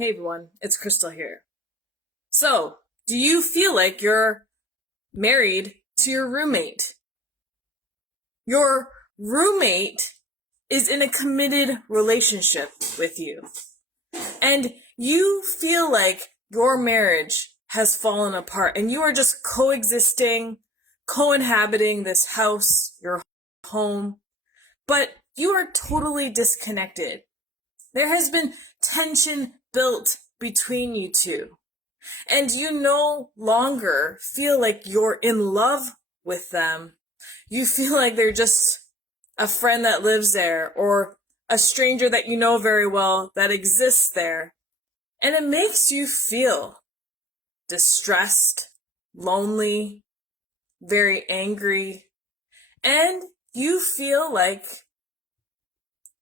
Hey everyone, it's Krystallee here. So, do you feel like you're married to your roommate? Your roommate is in a committed relationship with you, and you feel like your marriage has fallen apart and you are just coexisting, co-inhabiting this house, your home, but you are totally disconnected. There has been tension built between you two, and you no longer feel like you're in love with them. You feel like they're just a friend that lives there or a stranger that you know very well that exists there. And it makes you feel distressed, lonely, very angry, and you feel like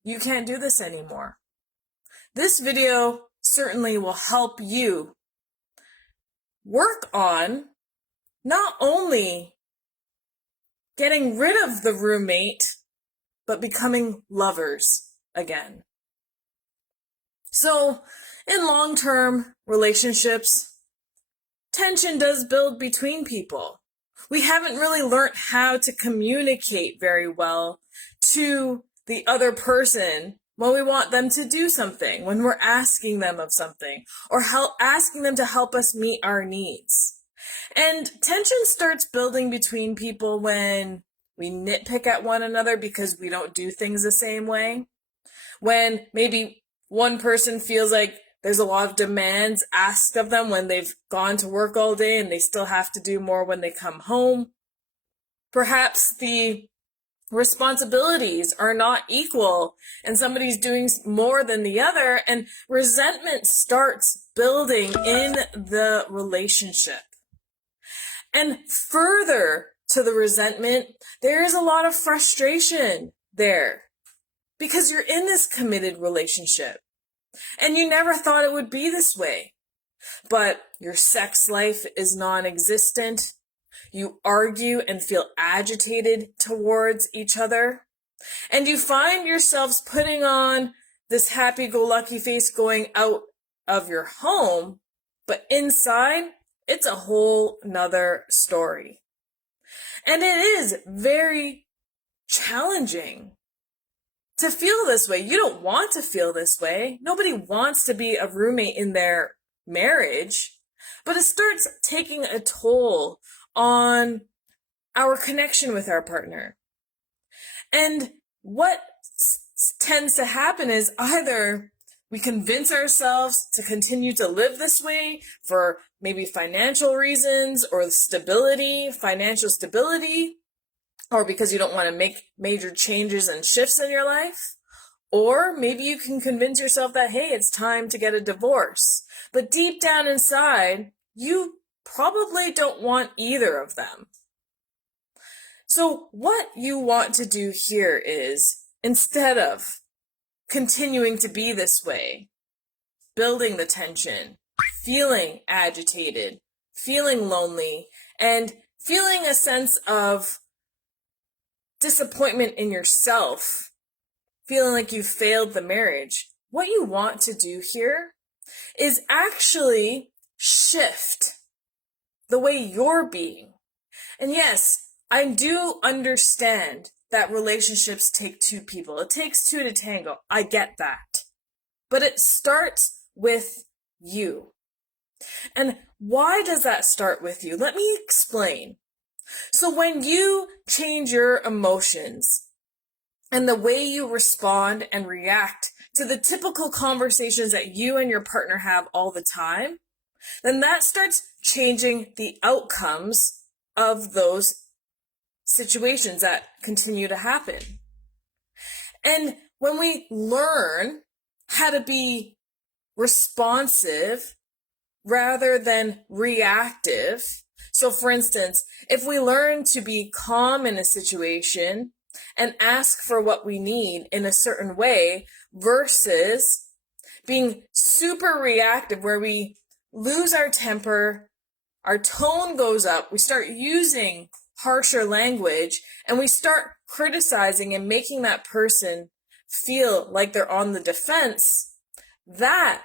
you can't do this anymore. This video certainly will help you work on not only getting rid of the roommate, but becoming lovers again. So, in long-term relationships, tension does build between people. We haven't really learned how to communicate very well to the other person when we want them to do something, when we're asking them of something, or asking them to help us meet our needs. And tension starts building between people when we nitpick at one another because we don't do things the same way. When maybe one person feels like there's a lot of demands asked of them when they've gone to work all day and they still have to do more when they come home. Perhaps the responsibilities are not equal and somebody's doing more than the other, and resentment starts building in the relationship. And further to the resentment, there is a lot of frustration there because you're in this committed relationship and you never thought it would be this way. But your sex life is non-existent. You argue and feel agitated towards each other. And you find yourselves putting on this happy-go-lucky face going out of your home, but inside, it's a whole nother story. And it is very challenging to feel this way. You don't want to feel this way. Nobody wants to be a roommate in their marriage, but it starts taking a toll on our connection with our partner. And what tends to happen is either we convince ourselves to continue to live this way for maybe financial reasons or stability, financial stability, or because you don't want to make major changes and shifts in your life. Or maybe you can convince yourself that, hey, it's time to get a divorce. But deep down inside, you probably don't want either of them. So what you want to do here is, instead of continuing to be this way, building the tension, feeling agitated, feeling lonely, and feeling a sense of disappointment in yourself, feeling like you failed the marriage, what you want to do here is actually shift the way you're being. And yes, I do understand that relationships take two people. It takes two to tango. I get that. But it starts with you. And why does that start with you? Let me explain. So when you change your emotions and the way you respond and react to the typical conversations that you and your partner have all the time, then that starts changing the outcomes of those situations that continue to happen. And when we learn how to be responsive rather than reactive, so for instance, if we learn to be calm in a situation and ask for what we need in a certain way versus being super reactive where we lose our temper, our tone goes up, we start using harsher language, and we start criticizing and making that person feel like they're on the defense, that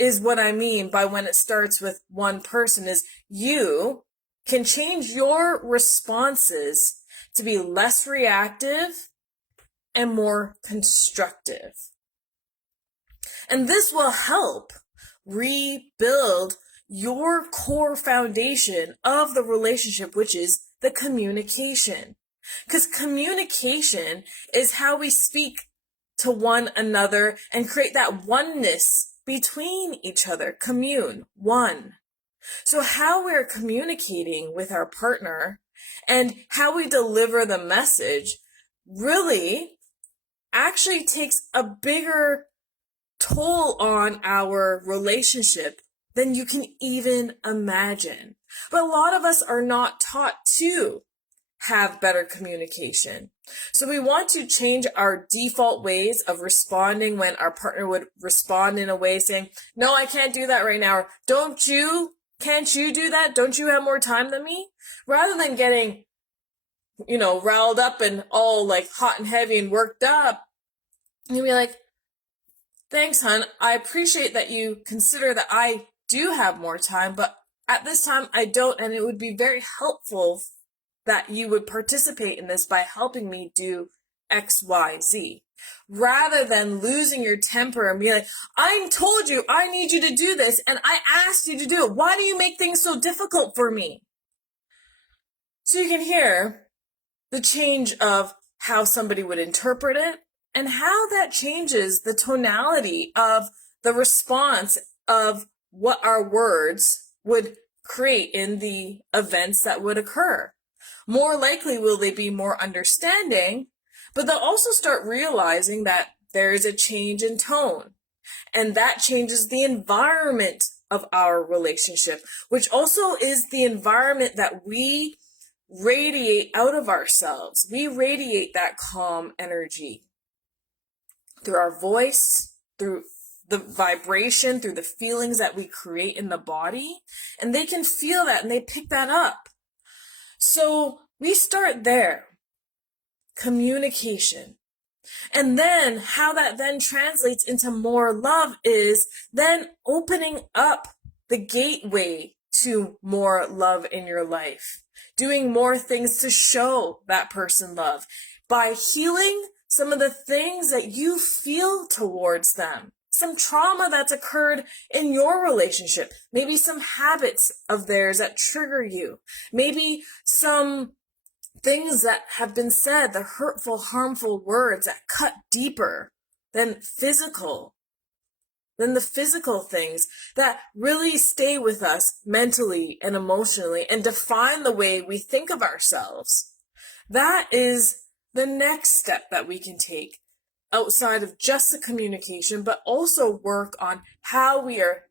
is what I mean by when it starts with one person, is you can change your responses to be less reactive and more constructive. And this will help rebuild your core foundation of the relationship, which is the communication. Because communication is how we speak to one another and create that oneness between each other. Commune, one. So how we're communicating with our partner and how we deliver the message really actually takes a bigger toll on our relationship than you can even imagine. But a lot of us are not taught to have better communication. So we want to change our default ways of responding when our partner would respond in a way saying, no, I can't do that right now. Or can't you do that? Don't you have more time than me? Rather than getting, riled up and all like hot and heavy and worked up, you'd be like, thanks, hon. I appreciate that you consider that I do have more time, but at this time I don't, and it would be very helpful that you would participate in this by helping me do X, Y, Z. Rather than losing your temper and be like, I told you I need you to do this and I asked you to do it. Why do you make things so difficult for me? So you can hear the change of how somebody would interpret it and how that changes the tonality of the response of what our words would create in the events that would occur. More likely will they be more understanding, but they'll also start realizing that there is a change in tone, and that changes the environment of our relationship, which also is the environment that we radiate out of ourselves. We radiate that calm energy through our voice, through the vibration, through the feelings that we create in the body, and they can feel that and they pick that up. So we start there, communication. And then how that then translates into more love is then opening up the gateway to more love in your life, doing more things to show that person love by healing some of the things that you feel towards them. Some trauma that's occurred in your relationship, maybe some habits of theirs that trigger you, maybe some things that have been said, the hurtful, harmful words that cut deeper than the physical things that really stay with us mentally and emotionally and define the way we think of ourselves. That is the next step that we can take outside of just the communication, but also work on how we are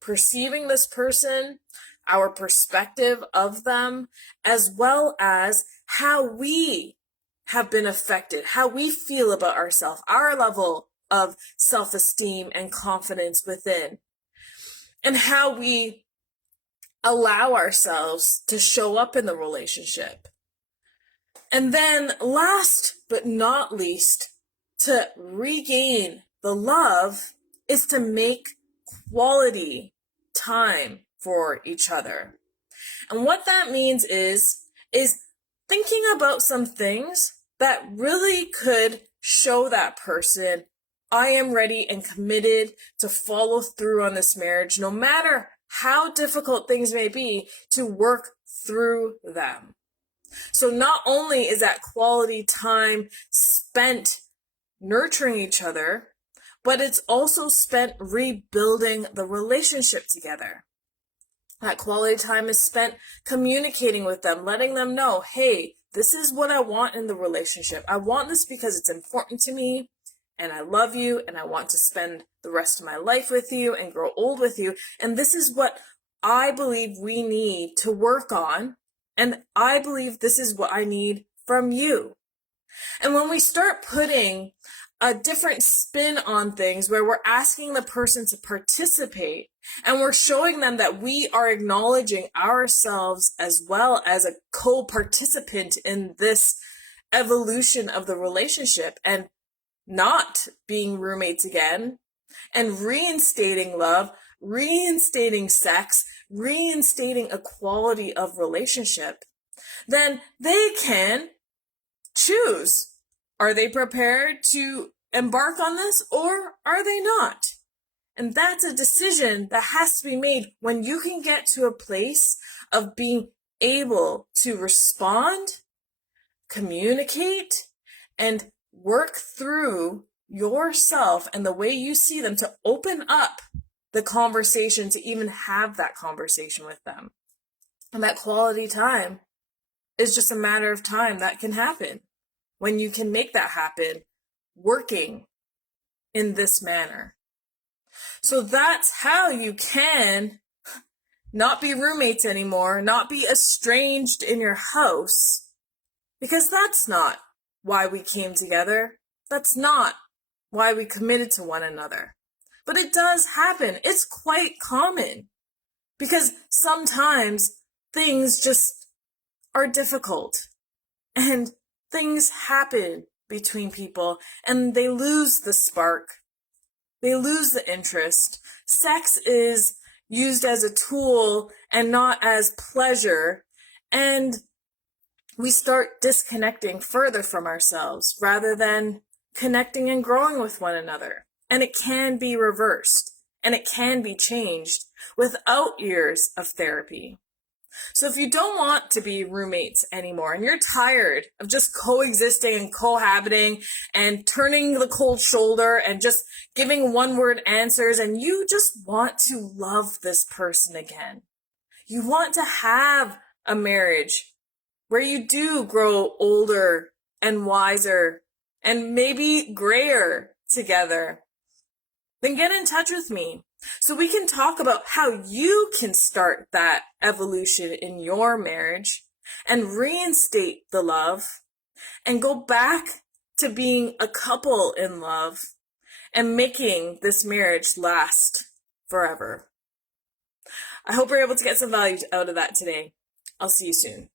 perceiving this person, our perspective of them, as well as how we have been affected, how we feel about ourselves, our level of self-esteem and confidence within, and how we allow ourselves to show up in the relationship. And then last but not least, to regain the love is to make quality time for each other. And what that means is thinking about some things that really could show that person, I am ready and committed to follow through on this marriage, no matter how difficult things may be, to work through them. So not only is that quality time spent nurturing each other, but it's also spent rebuilding the relationship together. That quality time is spent communicating with them, letting them know, hey, this is what I want in the relationship. I want this because it's important to me, and I love you, and I want to spend the rest of my life with you and grow old with you. And this is what I believe we need to work on. And I believe this is what I need from you. And when we start putting a different spin on things where we're asking the person to participate and we're showing them that we are acknowledging ourselves as well as a co-participant in this evolution of the relationship and not being roommates again, and reinstating love, reinstating sex, reinstating a quality of relationship, then they can choose. Are they prepared to embark on this, or are they not? And that's a decision that has to be made when you can get to a place of being able to respond, communicate, and work through yourself and the way you see them to open up the conversation to even have that conversation with them. And that quality time is just a matter of time that can happen when you can make that happen working in this manner. So that's how you can not be roommates anymore, not be estranged in your house, because that's not why we came together. That's not why we committed to one another. But it does happen. It's quite common because sometimes things just are difficult and things happen between people and they lose the spark. They lose the interest. Sex is used as a tool and not as pleasure. And we start disconnecting further from ourselves rather than connecting and growing with one another. And it can be reversed and it can be changed without years of therapy. So if you don't want to be roommates anymore and you're tired of just coexisting and cohabiting and turning the cold shoulder and just giving one-word answers, and you just want to love this person again, you want to have a marriage where you do grow older and wiser and maybe grayer together, then get in touch with me so we can talk about how you can start that evolution in your marriage and reinstate the love and go back to being a couple in love and making this marriage last forever. I hope you're able to get some value out of that today. I'll see you soon.